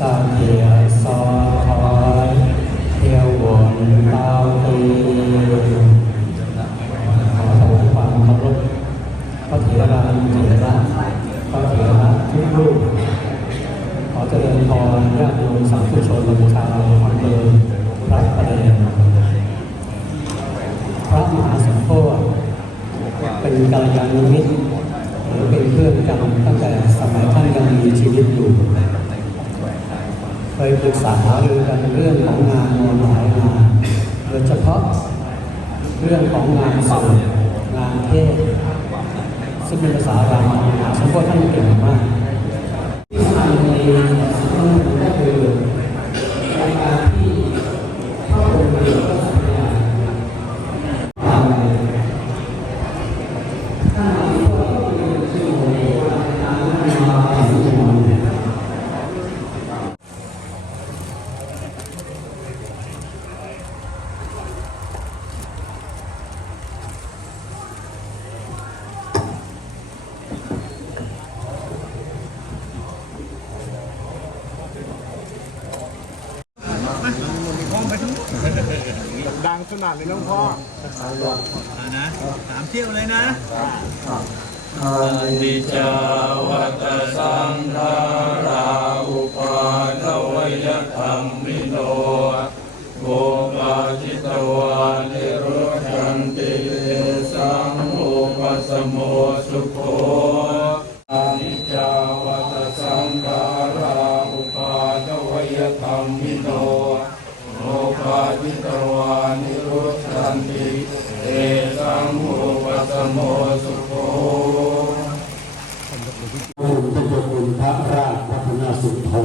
สังเฮียสอคอยเทววนตาตีขอถวายความเคารพพระเถรานุเถระพระเถระทุกรูปขอเจริญพรญาติโยมสาธุชนชาวอำเภอพระประแดงพระมหาสมโภชเป็นกัลยาณมิตรหรือเป็นเพื่อนกันตั้งแต่สมัยท่านยังมีชีวิตอยู่ เคยปรึกษาหารือกันเรื่องของงานหลายงานโดยเฉพาะเรื่องของงานสวดงานเทศซึ่งเป็นภาษาบาหรับมหาสมโภชท่านเก่งมาก ที่สำคัญในก็คือรายการที่พระองค์เรียนก็สัญญาทำในถ้ามีพวกที่เป็นชื่อในการมาถึงวันนี้ ดังสนั่นเลยน้องพ่ออ่านะสามเที่ยวเลยนะอานิจจาวัตสังขาราอุปาทวยธรรมิโนโมปาจิตวานิโรชันติสังโอปัสโมสุโขอานิจจาวัตสังขาราอุปาทวยธรรมิโนโม ปาจิตวานิโรชันติเตสังโอปัสโมสุโขคุณพระเจ้าคุณพระราชพัฒนาสุนทร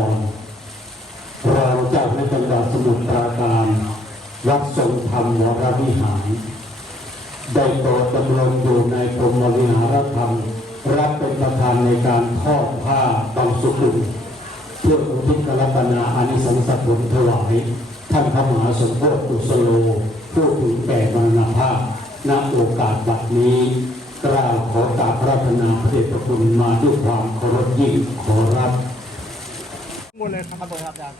รองเจ้าในจังหวัดสมุทรปราการวัดทรงธรรมวรวิหาร ได้โปรดดำรงอยู่ในกรมวิหารธรรม รับเป็นประธานในการทอดผ้าบางสุกุลเพื่ออุทิศกรปนาอานิสงส์ผลถวาย ท่านพระมหาสมโภชกุสโลผู้ถึงแก่มรณภาพณโอกาสบัดนี้กล่าวขอกราบพระพนาพระเดชพระคุณมาด้วยความเคารพยิ่งขอรับหมดเลยครับผมครับอาจารย์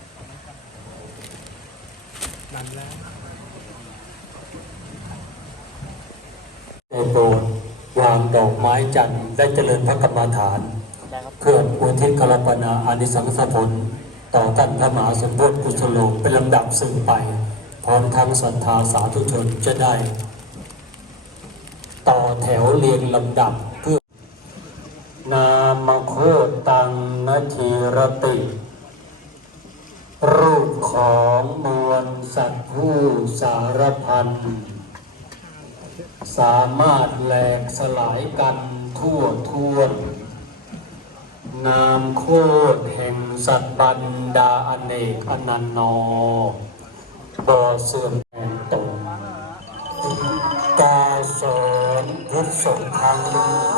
นั่นแล้วได้โปรดวางดอกไม้จันทร์และเจริญพระกรรมฐาน เพื่ออุทิศกรปนาอานิสังสผล ต่อท่านพระมหาสมภพกุศโลเป็นลำดับสืบไป พร้อมทั้งศรัทธาสาธุชนจะได้ ต่อแถวเรียงลำดับเพื่อนามโคตังนาทีรติ รูปของมวลสัตว์ผู้สารพันสามารถแหลกสลายกันทั่วทั่วน นามโคตรแห่งสัตบันดาอเนกอนันนอบ่อเสื่อมแห่งตนกาสอนพุทธสงฆ์ทั้งพุ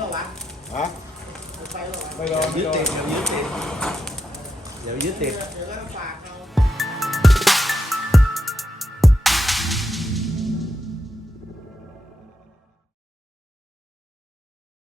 หรอวะฮะไม่รอไม่รอยึดติดเดี๋ยวยึดติดเดี๋ยวยึดติด เดี๋ยวก็ต้องฝากเขา